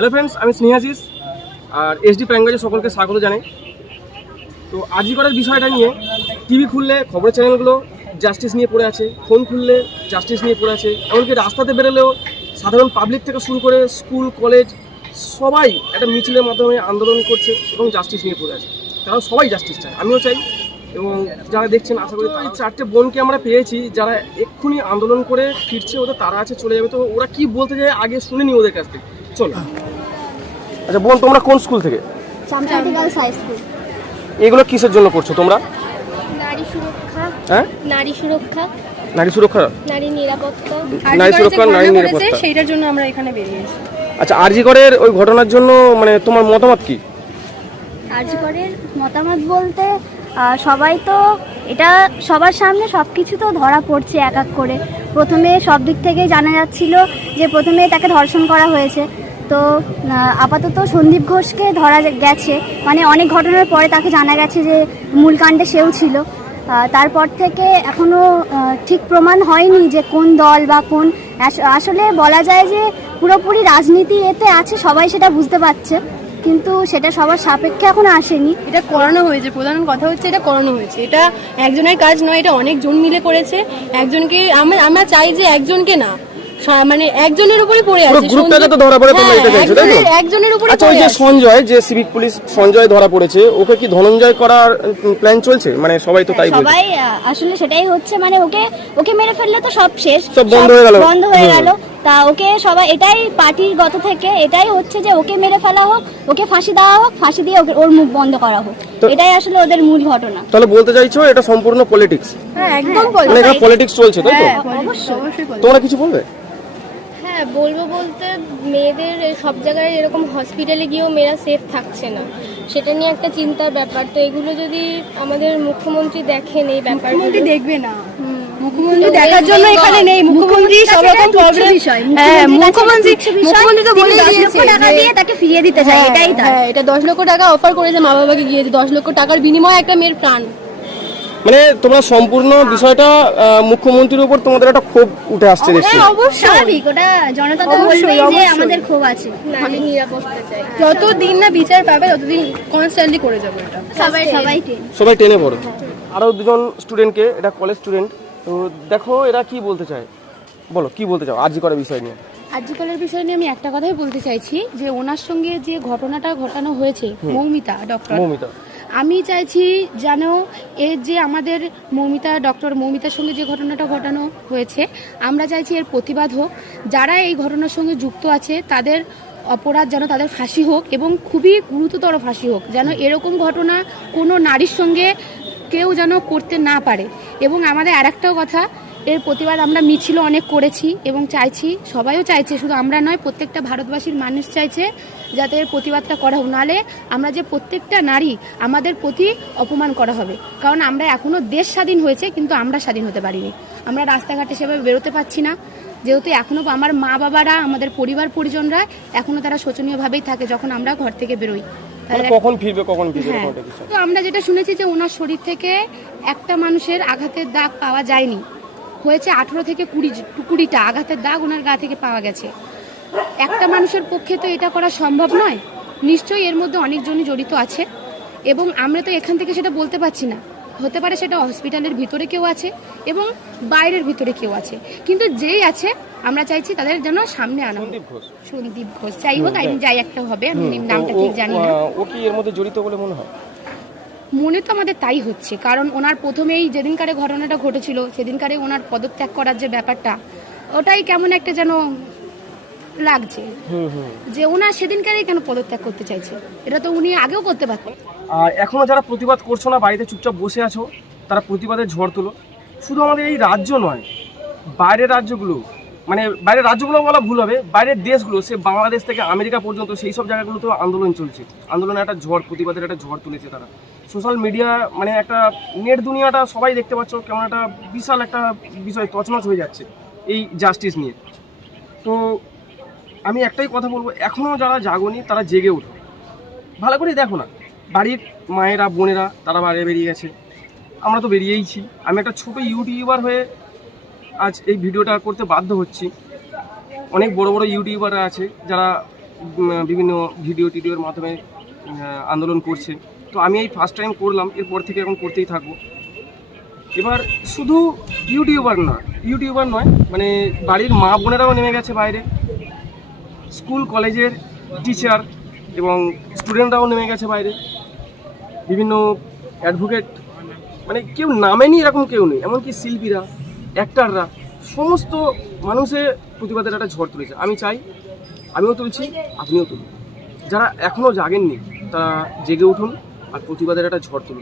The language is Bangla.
হ্যালো ফ্রেন্ডস আমি স্নেহাশিস আর এসডি প্যাঙ্গাজে সকলকে স্বাগত জানাই। তো আজিকরের বিষয়টা নিয়ে টিভি খুললে খবরের চ্যানেলগুলো জাস্টিস নিয়ে পড়ে আছে ফোন খুললে জাস্টিস নিয়ে পড়ে আছে, এমনকি রাস্তাতে বেরোলেও সাধারণ পাবলিক থেকে শুরু করে স্কুল কলেজ সবাই একটা মিছিলের মাধ্যমে আন্দোলন করছে এবং জাস্টিস নিয়ে পড়ে আছে। তারা সবাই জাস্টিস চায়, আমিও চাই। এবং যারা দেখছেন, আশা করি এই চারটে বোনকে আমরা পেয়েছি, যারা এক্ষুনি আন্দোলন করে ফিরছে, ওদের তারা আছে, চলে যাবে। তো ওরা কি বলতে যায় আগে শুনে নি ওদের কাছ থেকে। চলো। আচ্ছা বোন তোমরা কোন স্কুল থেকে? এগুলো কিসের জন্য করছ তোমরা? নারী সুরক্ষা। হ্যাঁ? নারী সুরক্ষা। নারী সুরক্ষা? নারী নিরাপত্তা। নারী সুরক্ষা নারী নিরাপত্তা? সেইটার জন্য আমরা এখানে বেরিয়েছি। আচ্ছা আরজিকরের ওই ঘটনার জন্য মানে তোমার মতামত কি? আর্যকরের মতামত বলতে সবাই তো এটা সবার সামনে সব কিছু তো ধরা পড়ছে এক এক করে। প্রথমে সব দিক থেকে জানা যাচ্ছিল যে প্রথমে তাকে ধর্ষণ করা হয়েছে। তো আপাতত সন্দীপ ঘোষকে ধরা গেছে। মানে অনেক ঘটনার পরে তাকে জানা গেছে যে মূল কাণ্ডে সেও ছিল। তারপর থেকে এখনও ঠিক প্রমাণ হয়নি যে কোন দল বা কোন আসলে বলা যায় যে পুরোপুরি রাজনীতি এতে আছে, সবাই সেটা বুঝতে পারছে। কিন্তু সেটা সবার সাপেক্ষে এখনও আসেনি। এটা করানো হয়েছে, প্রধান কথা হচ্ছে এটা করানো হয়েছে। এটা একজনের কাজ নয়, এটা অনেকজন মিলে করেছে। একজনকে আমরা চাই যে একজনকে না মানে একজনের উপরই পড়ে আছে গ্রুপটাকে তো ধরা পড়ে তোমরা হ্যাঁ, এটা চাইছো তাই তো? একজনের- উপরে আচ্ছা ওই যে সঞ্জয় যে সিভিক পুলিশ সঞ্জয় ধরা পড়েছে ওকে কি ধনঞ্জয় করার প্ল্যান চলছে? মানে সবাই তো তাই বলছে। সবাই আসলে সেটাই হচ্ছে মানে ওকে ওকে মেরে ফেললে তো সব শেষ সব বন্ধ হয়ে গেল। বন্ধ হয়ে গেল। তা ওকে সবাই এটাই পার্টির গত থেকে এটাই হচ্ছে যে ওকে মেরে ফেলা হোক ওকে ফাঁসি দেওয়া হোক ফাঁসি দিয়ে ওকে- ওর মুখ বন্ধ করা হোক। এটাই আসলে ওদের মূল ঘটনা। তাহলে বলতে চাইছো এটা সম্পূর্ণ পলিটিক্স হ্যাঁ একদম মানে পলিটিক্স চলছে তাই তো? হ্যাঁ, অবশ্যই অবশ্যই। তোমরা কিছু বলবে? হ্যাঁ বলব বলতে মেয়েদের সব জায়গায় এরকম হসপিটালে গিয়েও মেয়েরা সেফ থাকছে না। সেটা নিয়ে একটা চিন্তার ব্যাপার। তো এগুলো যদি আমাদের মুখ্যমন্ত্রী দেখেন এই ব্যাপারগুলো। মুখ্যমন্ত্রী দেখবে না। মুখ্যমন্ত্রী দেখার জন্য এখানে নেই। মুখ্যমন্ত্রী সব রকম প্রবলেম বিষয়। হ্যাঁ মুখ্যমন্ত্রী মুখ্যমন্ত্রী তো লক্ষ দিয়েছে টাকা দিয়ে তাকে ফিরিয়ে দিতে চায় হ্যাঁ, এটাই হ্যাঁ এটা দশ লক্ষ টাকা অফার করেছে মা বাবাকে গিয়েছে। দশ লক্ষ টাকার বিনিময়ে একটা মেয়ের প্রাণ। মানে তোমরা সম্পূর্ণ বিষয়টা আহ, মুখ্যমন্ত্রীর উপর তোমাদের একটা ক্ষোভ উঠে আসছে দেখছি। হ্যাঁ অবশ্যই। স্বাভাবিক ওটা জনতা তো বলবেই যে আমাদের ক্ষোভ আছে। নারী নিরাপত্তা চাই। যতদিন না বিচার পাবে ততদিন কনস্ট্যান্টলি করে যাব এটা। সবাই সবাই টেন। সবাই টেনে পড়ো। আরও দুজন স্টুডেন্টকে এটা কলেজ স্টুডেন্ট তো দেখো এরা কি বলতে চায়। বলো কি বলতে চাও? আরজি করা বিষয় নিয়ে। আর্যিকলের বিষয় নিয়ে আমি একটা কথাই বলতে চাইছি যে ওনার সঙ্গে যে ঘটনাটা ঘটানো হয়েছে মৌমিতা ডক্টর। মৌমিতা। আমি চাইছি যেন এর যে আমাদের মৌমিতা, ডক্টর মৌমিতার সঙ্গে যে ঘটনাটা ঘটানো হয়েছে, আমরা চাইছি এর প্রতিবাদ হোক। যারা এই ঘটনার সঙ্গে যুক্ত আছে, তাদের অপরাধ যেন তাদের ফাঁসি হোক এবং খুবই গুরুতর ফাঁসি হোক, যেন এরকম ঘটনা কোনো নারীর সঙ্গে কেউ যেন করতে না পারে। এবং আমাদের আরেকটাও কথা এর প্রতিবাদ আমরা মিছিল অনেক করেছি এবং চাইছি সবাইও চাইছে শুধু আমরা নয় প্রত্যেকটা ভারতবাসীর মানুষ চাইছে যাতে এর প্রতিবাদটা করা হোক। নাহলে আমরা যে প্রত্যেকটা নারী আমাদের প্রতি অপমান করা হবে। কারণ আমরা এখনও দেশ স্বাধীন হয়েছে কিন্তু আমরা স্বাধীন হতে পারিনি। আমরা রাস্তাঘাটে সেভাবে বেরোতে পারছি না। যেহেতু এখনও আমার মা বাবারা আমাদের পরিবার পরিজনরা এখনও তারা শোচনীয়ভাবেই থাকে যখন আমরা ঘর থেকে বেরোই। মানে কখন ফিরবে কখন ফিরবে হ্যাঁ। তো আমরা যেটা শুনেছি যে ওনার শরীর থেকে একটা মানুষের আঘাতের দাগ পাওয়া যায়নি। হয়েছে আঠেরো থেকে কুড়ি কুড়িটা আঘাতের দাগ ওনার গা থেকে পাওয়া গেছে। একটা মানুষের পক্ষে তো এটা করা সম্ভব নয়। নিশ্চয়ই এর মধ্যে অনেকজনই জড়িত আছে এবং আমরা তো এখান থেকে সেটা বলতে পারছি না। হতে পারে সেটা হসপিটালের ভিতরে কেউ আছে এবং বাইরের ভিতরে কেউ আছে। কিন্তু যেই আছে আমরা চাইছি তাদের যেন সামনে আনা। সন্দীপ ঘোষ। যাই হোক আমি যাই। একটা হবে আমি নামটা ঠিক জানি না। ও কি এর মধ্যে জড়িত বলে মনে হয়? মনে তো আমাদের তাই হচ্ছে। কারণ ওনার প্রথমেই যেদিনকারে ঘটনাটা ঘটেছিল সেদিনকারে ওনার পদত্যাগ করার যে ব্যাপারটা ওটাই কেমন একটা যেন লাগছে। হুম হুম। যে ওনার সেদিনকারেই কেন পদত্যাগ করতে চাইছে? এটা তো উনি আগেও করতে পারতেন আর এখনও যারা প্রতিবাদ করছ না বাড়িতে চুপচাপ বসে আছো তারা প্রতিবাদের ঝড় তোলো। শুধু আমাদের এই রাজ্য নয় বাইরের রাজ্যগুলো মানে বাইরের রাজ্যগুলো বলা ভুল হবে বাইরের দেশগুলো সে বাংলাদেশ থেকে আমেরিকা পর্যন্ত সেই সব জায়গাগুলোতেও আন্দোলন চলছে। আন্দোলনে একটা ঝড় প্রতিবাদের একটা ঝড় তুলেছে তারা। সোশ্যাল মিডিয়া মানে একটা নেট দুনিয়াটা সবাই দেখতে পাচ্ছ, কেমন একটা বিশাল একটা বিষয় তছনছ হয়ে যাচ্ছে এই জাস্টিস নিয়ে। তো আমি একটাই কথা বলব এখনও যারা জাগনি তারা জেগে ওঠো। ভালো করে দেখো না, বাড়ির মায়েরা, বোনেরা তারা বাইরে বেরিয়ে গেছে। আমরা তো বেরিয়েইছি আমি একটা ছোট ইউটিউবার হয়ে আজ এই ভিডিওটা করতে বাধ্য হচ্ছি। অনেক বড় বড় ইউটিউবাররা আছে যারা বিভিন্ন ভিডিও টিডিওর মাধ্যমে আন্দোলন করছে। তো আমি এই ফার্স্ট টাইম করলাম, এরপর থেকে এখন করতেই থাকব। এবার শুধু ইউটিউবার নয় ইউটিউবার নয় মানে বাড়ির মা বোনেরাও নেমে গেছে বাইরে। স্কুল, কলেজের টিচার এবং স্টুডেন্টরাও নেমে গেছে বাইরে। বিভিন্ন অ্যাডভোকেট মানে কেউ নামেনি এরকম কেউ নেই, এমনকি শিল্পীরা অ্যাক্টাররা সমস্ত মানুষের প্রতিবাদের একটা ঝড় তুলেছে। আমি চাই, আমিও তুলছি, আপনিও তুলুন। যারা এখনও জাগেননি, তারা জেগে উঠুন। আর প্রতিবাদের একটা ঝড় তুলুন